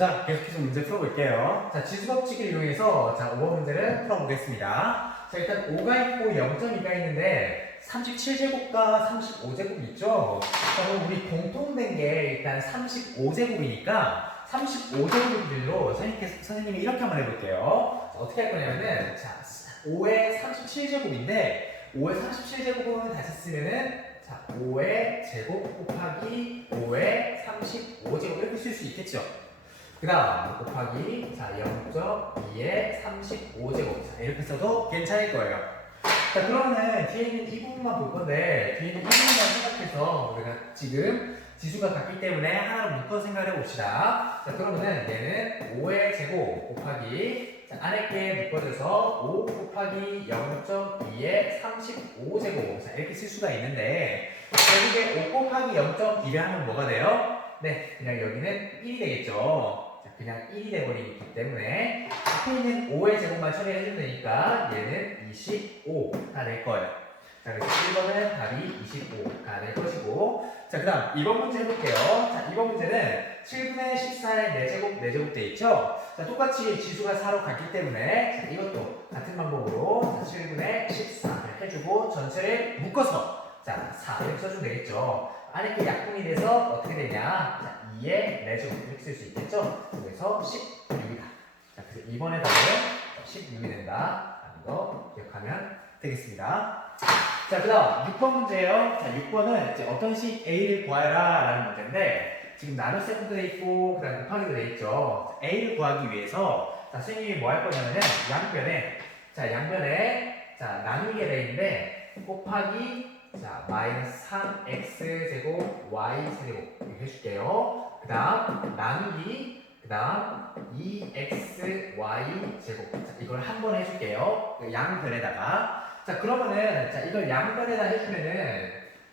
자, 계속해서 문제 풀어볼게요. 자, 지수 법칙을 이용해서 자, 5번 문제를 풀어보겠습니다. 자, 일단 5가 있고 0.2가 있는데 37제곱과 35제곱이 있죠? 자, 그럼 우리 공통된 게 일단 35제곱이니까 35제곱을 기준으로 선생님께서, 선생님이 이렇게 한번 해볼게요. 자, 어떻게 할 거냐면은 자, 5의 37제곱인데 5의 37제곱은 다시 쓰면은 자, 5의 제곱 곱하기 5의 35제곱 이렇게 쓸 수 있겠죠? 그 다음 곱하기 자 0.2의 35제곱 자, 이렇게 써도 괜찮을 거예요. 자 그러면은 뒤에 있는 이 부분만 볼 건데 뒤에 있는 이 부분만 생각해서 우리가 지금 지수가 같기 때문에 하나로 묶어 생각해 봅시다. 자 그러면은 얘는 5의 제곱 곱하기 자, 안에 게 묶어져서 5 곱하기 0.2의 35제곱 자, 이렇게 쓸 수가 있는데 결국에 5 곱하기 0.2를 하면 뭐가 돼요? 네, 그냥 여기는 1이 되겠죠. 자, 그냥 1이 돼버리기 때문에 앞에 있는 5의 제곱만 처리해 주면 되니까 얘는 25가 될 거예요. 자, 그래서 1번은 답이 25가 될 것이고 자, 그 다음 2번 문제 해볼게요. 자, 2번 문제는 7분의 14의 4제곱, 4제곱 돼 있죠? 자, 똑같이 지수가 4로 갔기 때문에 자, 이것도 같은 방법으로 자, 7분의 14를 해주고 전체를 묶어서 자, 4 이렇게 써주면 되겠죠? 안에 게 약분이 돼서 어떻게 되냐? 자, 2의 4제곱 이렇게 쓸 수 있겠죠? 그래서 16이다. 자, 그래서 이번에 답은 16이 된다. 라는 거 기억하면 되겠습니다. 자, 그 다음 6번 문제예요. 자, 6번은 이제 어떤 식 A를 구하라 라는 문제인데 지금 나눗셈도 돼 있고 그 다음 곱하기도 돼 있죠. 자, A를 구하기 위해서 자, 선생님이 뭐 할 거냐면은 양변에 자, 양변에 자, 나누게 돼 있는데 곱하기 자, 마이너스 3x 제곱 y 세제곱 이렇게 해줄게요. 그 다음 나누기 그 다음 2x y 제곱 자, 이걸 한 번 해줄게요. 그 양변에다가 자 그러면은 자 이걸 양변에다 해주면은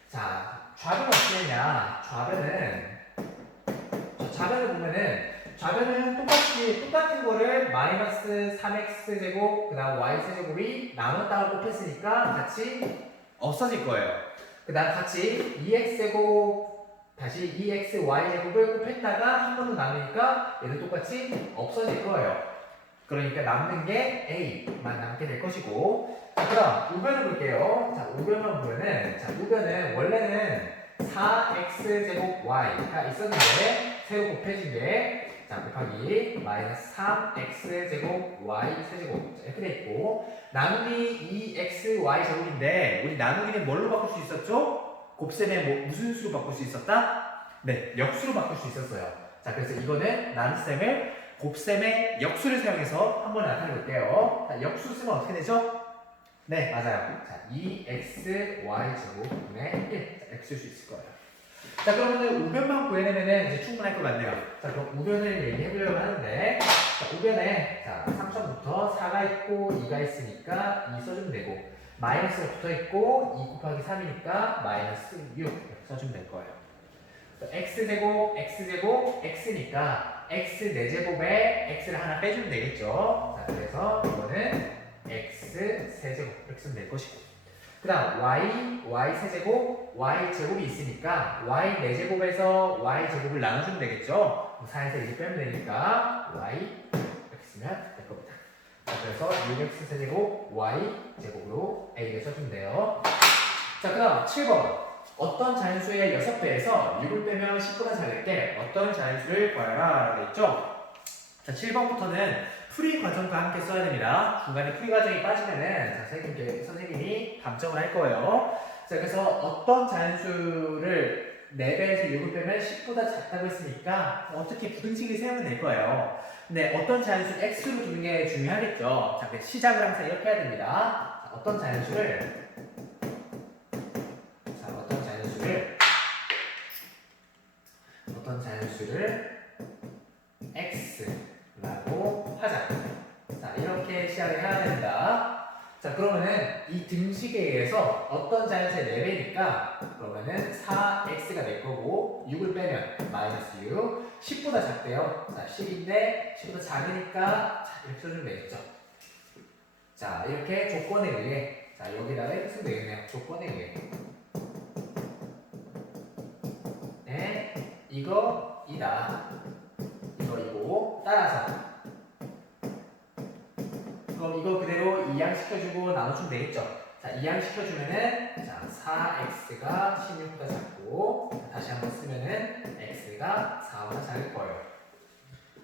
자 좌변은 어떻게 되냐 좌변은 자, 좌변을 보면은 좌변은 똑같이 똑같은 거를 마이너스 3x 제곱 그 다음 y 세제곱이 나눴다고 곱했으니까 같이 없어질 거예요. 그 다음 같이 2x 제곱 다시 2x y 제곱을 곱했다가 한 번 더 나누니까 얘도 똑같이 없어질 거예요. 그러니까 남는 게 a만 남게 될 것이고 자 그럼 우변을 볼게요. 자 우변만 보면은 자 우변은 원래는 4x 제곱 y가 있었는데 새로 곱해진 게 자 곱하기 마이너스 3x 제곱 y 세제곱 자, 이렇게 돼 있고 나누기 2x y 제곱인데 우리 나누기는 뭘로 바꿀 수 있었죠? 곱셈에 뭐 무슨 수로 바꿀 수 있었다? 네, 역수로 바꿀 수 있었어요. 자, 그래서 이거는 나눗셈을 곱셈의 역수를 사용해서 한번 나타내 볼게요. 자, 역수 쓰면 어떻게 되죠? 네, 맞아요. 자, 2x y 제곱분의 1. 자, 쓸수 있을 거예요. 자, 그러면은 우변만 구해내면은 이제 충분할 것 같네요. 자, 그럼 우변을 얘기해 보려고 하는데, 자, 우변에 자, 3점부터 4가 있고 2가 있으니까 2 써주면 되고, 마이너스가 붙어 있고 2 곱하기 3이니까 마이너스 6 이렇게 써주면 될 거예요. x제곱, x제곱, x니까 x 4제곱에 x를 하나 빼주면 되겠죠. 자, 그래서 이거는 x 세제곱 이렇게 쓰면 될 것이고. 그 다음 y, y 세제곱, y 제곱이 있으니까 y 4제곱에서 y 제곱을 나눠주면 되겠죠. 4에서 1 빼면 되니까 y 이렇게 쓰면 될 겁니다. 자, 그래서 6x 세제곱 y 제곱으로 a를 써주면 돼요. 자, 그 다음 7번. 어떤 자연수의 6배에서 6을 빼면 10보다 작을 때 어떤 자연수를 구하라 라고 했죠? 자, 7번부터는 풀이 과정과 함께 써야 됩니다. 중간에 풀이 과정이 빠지면은 자, 선생님께, 선생님이 감점을 할 거예요. 자, 그래서 어떤 자연수를 4배에서 6을 빼면 10보다 작다고 했으니까 어떻게 부등식을 세우면 될 거예요. 근데 어떤 자연수 x로 두는 게 중요하겠죠. 자, 시작을 항상 이렇게 해야 됩니다. 자, 어떤 자연수를 자, 어떤 자연수를 어떤 자연수를 시작을 해야 됩니다. 자, 그러면은 이 등식에 의해서 어떤 자연수의 4배니까 그러면은 4x가 될 거고 6을 빼면 마이너스 6 10보다 작대요. 자, 10인데 10보다 작으니까 자, 이렇게 써주면 되겠죠. 자, 이렇게 조건에 의해 자, 여기다가 쓰면 되겠네요. 조건에 의해 네, 이거 이다. 이거 이고 따라서 이항시켜주고 나눠주면 되겠죠? 자, 이항시켜주면은 자, 4x가 16보다 작고 자, 다시 한번 쓰면은 x가 4보다 작을 거예요.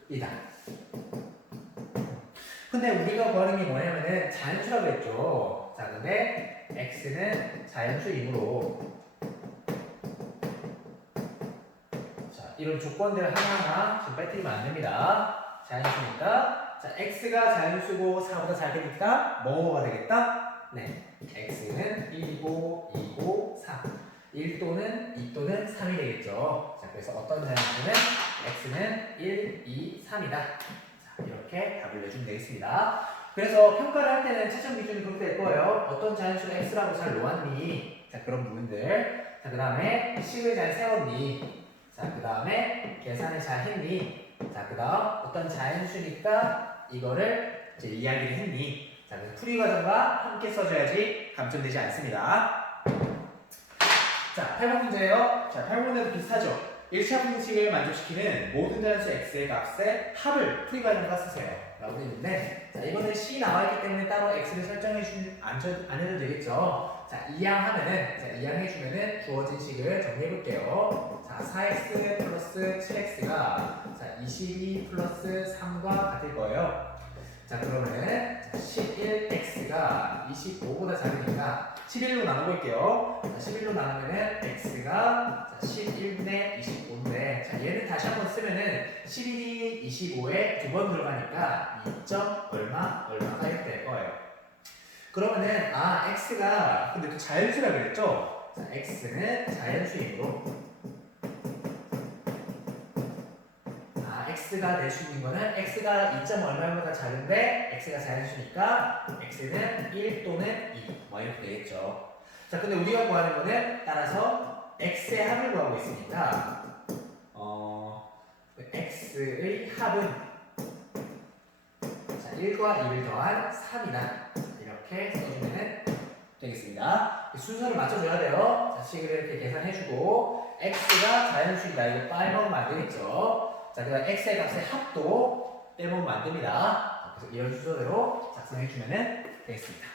이다. 근데 우리가 구하는 게 뭐냐면은 자연수라고 했죠. 자, 근데 x는 자연수이므로 자, 이런 조건들 하나하나 지금 빼뜨리면 안 됩니다. 자연수니까 자, x가 자연수고 4보다 작으니까 뭐가 되겠다? 네, x는 1이고 2고 3. 1 또는 2 또는 3이 되겠죠. 자, 그래서 어떤 자연수는 x는 1, 2, 3이다. 자, 이렇게 답을 내주면 되겠습니다. 그래서 평가를 할 때는 채점 기준이 그렇게 될 거예요. 어떤 자연수를 x라고 잘 놓았니? 자, 그런 부분들. 자, 그 다음에 식을 잘 세웠니? 자, 그 다음에 계산을 잘 했니? 자, 그 다음 어떤 자연수니까 이거를 이제 이야기를 했니? 자, 그래서 풀이 과정과 함께 써줘야지 감점되지 않습니다. 자, 8번 문제예요. 자, 8번에도 비슷하죠? 1차 분식을 만족시키는 모든 자연수 x의 값의 합을 풀이 과정과 쓰세요. 라고 있는데, 자, 이거는 C 나와있기 때문에 따로 x를 설정해 준, 안, 줘- 안 해도 되겠죠? 자, 이항하면은, 자, 이항해주면은 주어진 식을 정리해 볼게요. 자, 4x 플러스 7x가 자, 22 플러스 3과 같을 거예요. 자, 그러면은 11x가 25보다 작으니까 11로 나눠볼게요. 자, 11로 나누면은 x가 자, 11분의 25인데 자, 얘는 다시 한번 쓰면은 11이 25에 두 번 들어가니까 2점 얼마 얼마가 될 거예요. 그러면은 아 x가 근데 또 자연수라 그랬죠? 자, x는 자연수이므로 x가 될수 있는 거는 x가 2점 얼마보다 작은데 x가 자연수니까 x는 1 또는 2. 뭐 이렇게 되겠죠. 자, 근데 우리가 구하는 거는 따라서 x의 합을 구하고 있으니까 어, x의 합은 자, 1과 2를 더한 3이다. 이렇게 써주면 되겠습니다. 순서를 맞춰줘야 돼요. 자, 식을 이렇게 계산해주고 x가 자연수이다. 이거 빨먹으면 안 되겠죠. 자, 그 다음 x의 값의 합도 빼먹으면 안 됩니다. 그래서 이런 순서대로 작성해주면 되겠습니다.